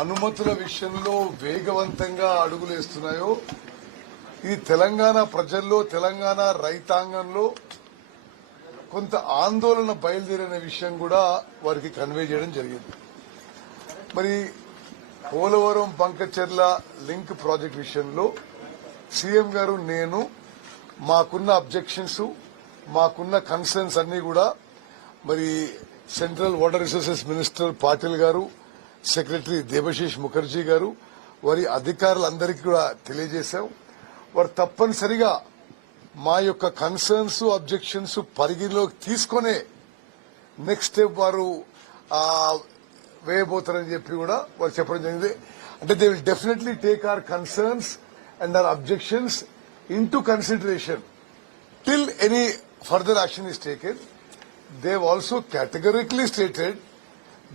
అనుమతుల విషయంలో వేగవంతంగా అడుగులేస్తున్నాయో ఇది తెలంగాణ ప్రజల్లో తెలంగాణ రైతాంగంలో కొంత ఆందోళన బయలుదేరిన విషయం కూడా వారికి కన్వే చేయడం జరిగింది. మరి పోలవరం బంకచెర్ల లింక్ ప్రాజెక్ట్ విషయంలో సీఎం గారు నేను మాకున్న అబ్జెక్షన్స్ మాకున్న కన్సర్న్స్ అన్ని కూడా మరి central water resources minister Patil గారు, సెక్రటరీ దేబశిష్ ముఖర్జీ గారు, వారి అధికారులందరికీ కూడా తెలియజేశాం. వారు తప్పనిసరిగా మా యొక్క కన్సర్న్స్ అబ్జెక్షన్స్ పరిగణలోకి తీసుకునే నెక్స్ట్ స్టెప్ వారు వేయబోతారని చెప్పి కూడా వారు చెప్పడం జరిగింది. అంటే they will definitely take our concerns and hour objections into consideration till any further action is taken. They have also categorically stated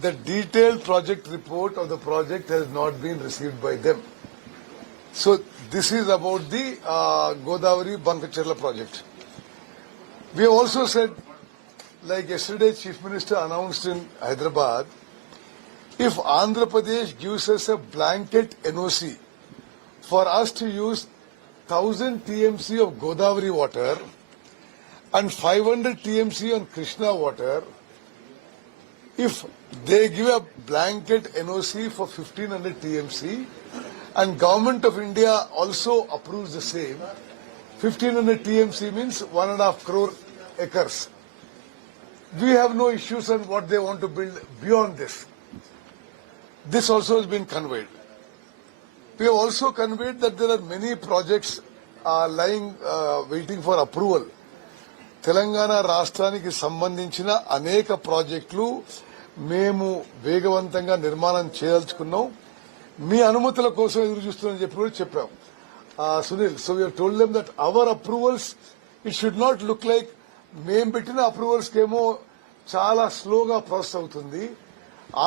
the detailed project report of the project has not been received by them. So this is about the Godavari Bankacherla project. We have also said, like yesterday Chief Minister announced in Hyderabad, if Andhra Pradesh gives us a blanket NOC for us to use 1000 TMC of Godavari water and 500 TMC on Krishna water, if they give a blanket NOC for 1500 TMC and Government of India also approves the same, 1500 TMC means 1.5 crore acres. We have no issues on what they want to build beyond this. This also has been conveyed. We have also conveyed that there are many projects lying waiting for approval. Telangana రాష్ట్రానికి సంబంధించిన అనేక ప్రాజెక్టులు మేము వేగవంతంగా నిర్మాణం చేయదలుచుకున్నాం. మీ అనుమతుల కోసం ఎదురు చూస్తున్నామని చెప్పి కూడా చెప్పాం. Sunil, so we told them that hour approvals it should not look like మేం పెట్టిన అప్రూవల్స్ కేమో చాలా స్లోగా ప్రాసెస్ అవుతుంది,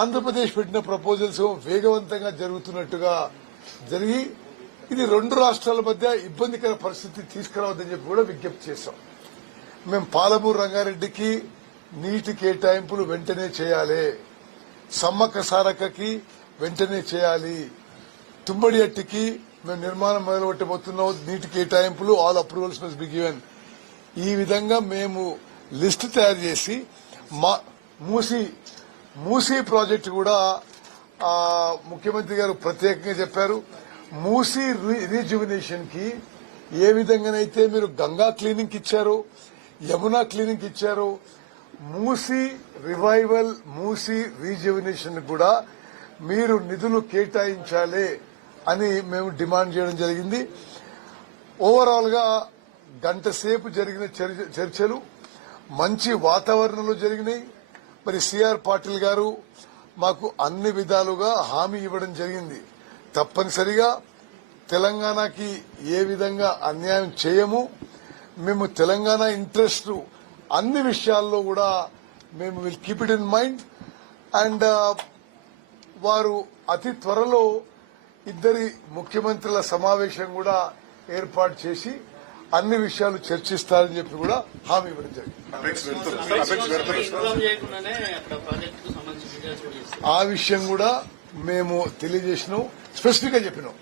ఆంధ్రప్రదేశ్ పెట్టిన ప్రపోజల్స్ వేగవంతంగా జరుగుతున్నట్టుగా జరిగి ఇది రెండు రాష్ట్రాల మధ్య ఇబ్బందికర పరిస్థితి తీసుకురావద్దని చెప్పి కూడా విజ్ఞప్తి చేశాం. మేము పాలమూరు రంగారెడ్డికి నీటి కేటాయింపులు వెంటనే చేయాలి, సమ్మక్క సారక్కకి వెంటనే చేయాలి, తుమ్మడి అట్టికి మేము నిర్మాణం మొదలుపెట్టబోతున్నాం, నీటి కేటాయింపులు all approvals must be given. ఈ విధంగా మేము లిస్టు తయారు చేసి మూసీ ప్రాజెక్టు కూడా ముఖ్యమంత్రి గారు ప్రత్యేకంగా చెప్పారు. మూసీ రీజువినేషన్ కి ఏ విధంగానైతే మీరు గంగా క్లీనింగ్ ఇచ్చారో, యమునా క్లీనింగ్ ఇచ్చారు, మూసీ రివైవల్, మూసీ రీజువినేషన్ కూడా మీరు నిధులు కేటాయించాలి అని మేము డిమాండ్ చేయడం జరిగింది. ఓవరాల్ గా గంట సేపు జరిగిన చర్చలు మంచి వాతావరణంలో జరిగినాయి. మరి సిఆర్ పాటిల్ గారు మాకు అన్ని విధాలుగా హామీ ఇవ్వడం జరిగింది. తప్పనిసరిగా తెలంగాణకి ఏ విధంగా అన్యాయం చేయము, మేము తెలంగాణ ఇంట్రెస్ట్ అన్ని విషయాల్లో కూడా మేము will keep it in mind. And వారు అతి త్వరలో ఇద్దరి ముఖ్యమంత్రుల సమావేశం కూడా ఏర్పాటు చేసి అన్ని విషయాలు చర్చిస్తారని చెప్పి కూడా హామీ ఇవ్వడం జరిగింది. ఆ విషయం కూడా మేము తెలియజేసినాం, స్పెసిఫిక్ గా చెప్పినాం.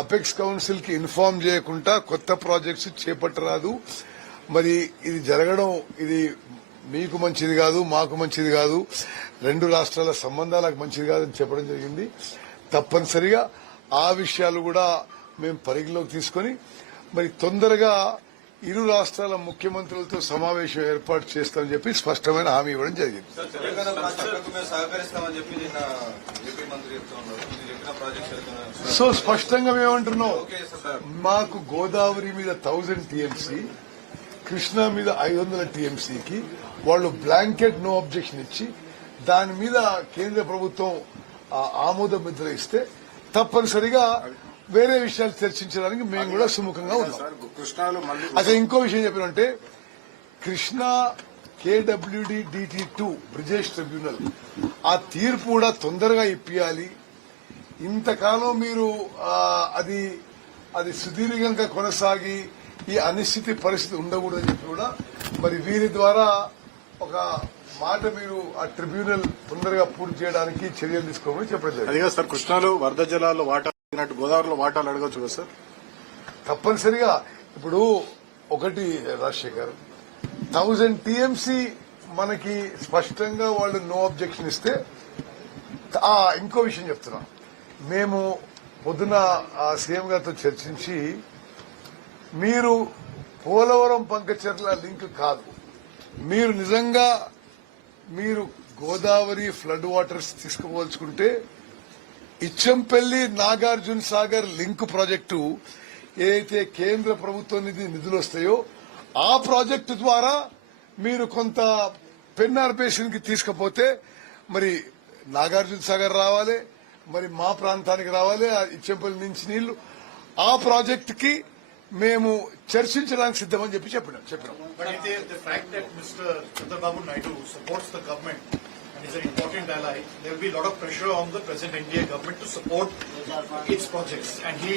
అపెక్స్ కౌన్సిల్ కి ఇన్ఫార్మ్ చేయకుండా కొత్త ప్రాజెక్ట్స్ చేపట్టరాదు. మరి ఇది జరగడం ఇది మీకు మంచిది కాదు, మాకు మంచిది కాదు, రెండు రాష్ట్రాల సంబంధాలకు మంచిది కాదని చెప్పడం జరిగింది. తప్పనిసరిగా ఆ విషయాలు కూడా మేము పరిగణలోకి తీసుకుని మరి తొందరగా ఇరు రాష్ట్రాల ముఖ్యమంత్రులతో సమావేశం ఏర్పాటు చేస్తామని చెప్పి స్పష్టమైన హామీ ఇవ్వడం జరిగింది. సో స్పష్టంగా మేమంటున్నాం, మాకు గోదావరి మీద 1000 టీఎంసీ, కృష్ణా మీద 500 టీఎంసీకి వాళ్ళు బ్లాంకెట్ నో అబ్జెక్షన్ ఇచ్చి దాని మీద కేంద్ర ప్రభుత్వం ఆమోద ముద్ర ఇస్తే తప్పనిసరిగా వేరే విషయాలు చర్చించడానికి మేము కూడా సుముఖంగా ఉన్నాం. అదే ఇంకో విషయం చెప్పినంటే Krishna K W D DT2 Brijesh tribunal ఆ తీర్పు కూడా తొందరగా ఇప్పియాలి. ఇంతకాలం మీరు అది సుదీర్ఘంగా కొనసాగి ఈ అనిశ్చితి పరిస్థితి ఉండకూడదని చెప్పి కూడా మరి వీరి ద్వారా ఒక మాట మీరు ఆ ట్రిబ్యునల్ తొందరగా పూర్తి చేయడానికి చర్యలు తీసుకోమని చెప్పడం జరిగింది. అదిగా సార్, కృష్ణాలో వరద జలాల్లో వాటాలు అడిగినట్టు గోదావరిలో వాటాలు అడగచ్చు కదా సార్? తప్పనిసరిగా ఇప్పుడు ఒకటి రాజశేఖర్ 1000 టీఎంసీ మనకి స్పష్టంగా వాళ్ళు నో అబ్జెక్షన్ ఇస్తే ఇంకో విషయం చెప్తున్నా. మేము పొద్దున సీఎం గారితో చర్చించి మీరు పోలవరం పంకచర్ల లింక్ కాదు, మీరు నిజంగా మీరు గోదావరి ఫ్లడ్ వాటర్స్ తీసుకుపోల్చుకుంటే ఇచ్చంపల్లి నాగార్జున సాగర్ లింక్ ప్రాజెక్టు ఏదైతే కేంద్ర ప్రభుత్వం నిధులు వస్తాయో ఆ ప్రాజెక్టు ద్వారా మీరు కొంత పెన్నార్ బేసిన్ కి తీసుకుపోతే మరి నాగార్జున సాగర్ రావాలి, మరి మా ప్రాంతానికి రావాలి, ఆ ఇచ్చంపల్లి నుంచి నీళ్లు ఆ ప్రాజెక్ట్ కి మేము చర్చించడానికి సిద్దమని చెప్పినాం. But the fact that Mr. Chandrababu Naidu supports the government and is an important ally, there will be a lot of pressure on the present NDA government to support its projects. And he,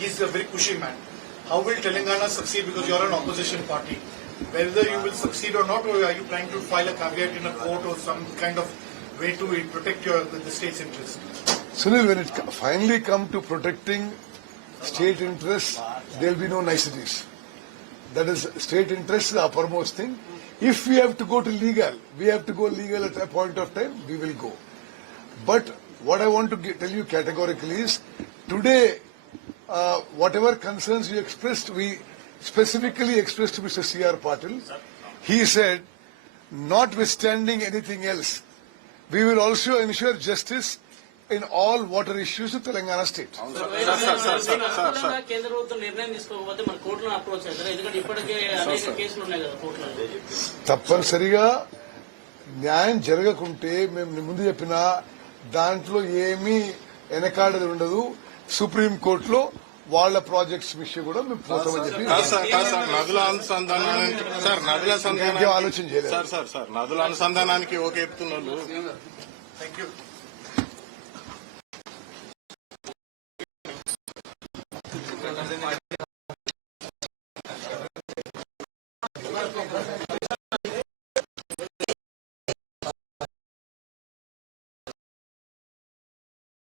he's a very pushy man. How will Telangana succeed? Because you are an opposition party. Whether you will succeed or not, or are you trying to file a caveat in a court or some kind of way to protect the state's interest? Sunil, when it finally come to protecting state interests, there will be no niceties. That is, state interests are uppermost thing. If we have to go to legal, we have to go legal at a point of time, we will go. But what I want to tell you categorically is, today, whatever concerns you expressed, we specifically expressed to Mr. C.R. Patil. He said, notwithstanding anything else, we will also ensure justice in all water issues of Telangana state. కేంద్ర ప్రభుత్వం నిర్ణయం తీసుకోకపోతే మన కోర్టులను approach అవుతారు, ఎందుకంటే ఇప్పటికే అనేక కేసులు ఉన్నాయి కదా కోర్టులో. తప్పనిసరిగా న్యాయం జరగకుంటే మేము ముందు చెప్పిన దాంట్లో ఏమీ వెనకాడది ఉండదు. సుప్రీం కోర్టులో వాళ్ళ ప్రాజెక్ట్స్ విషయం కూడా మేము పోతామని చెప్పి నదుల అనుసంధానానికి సార్, ఆలోచన చేయలేదు సార్ నదుల అనుసంధానానికి ఓకే చెప్తున్నారు. Thank you.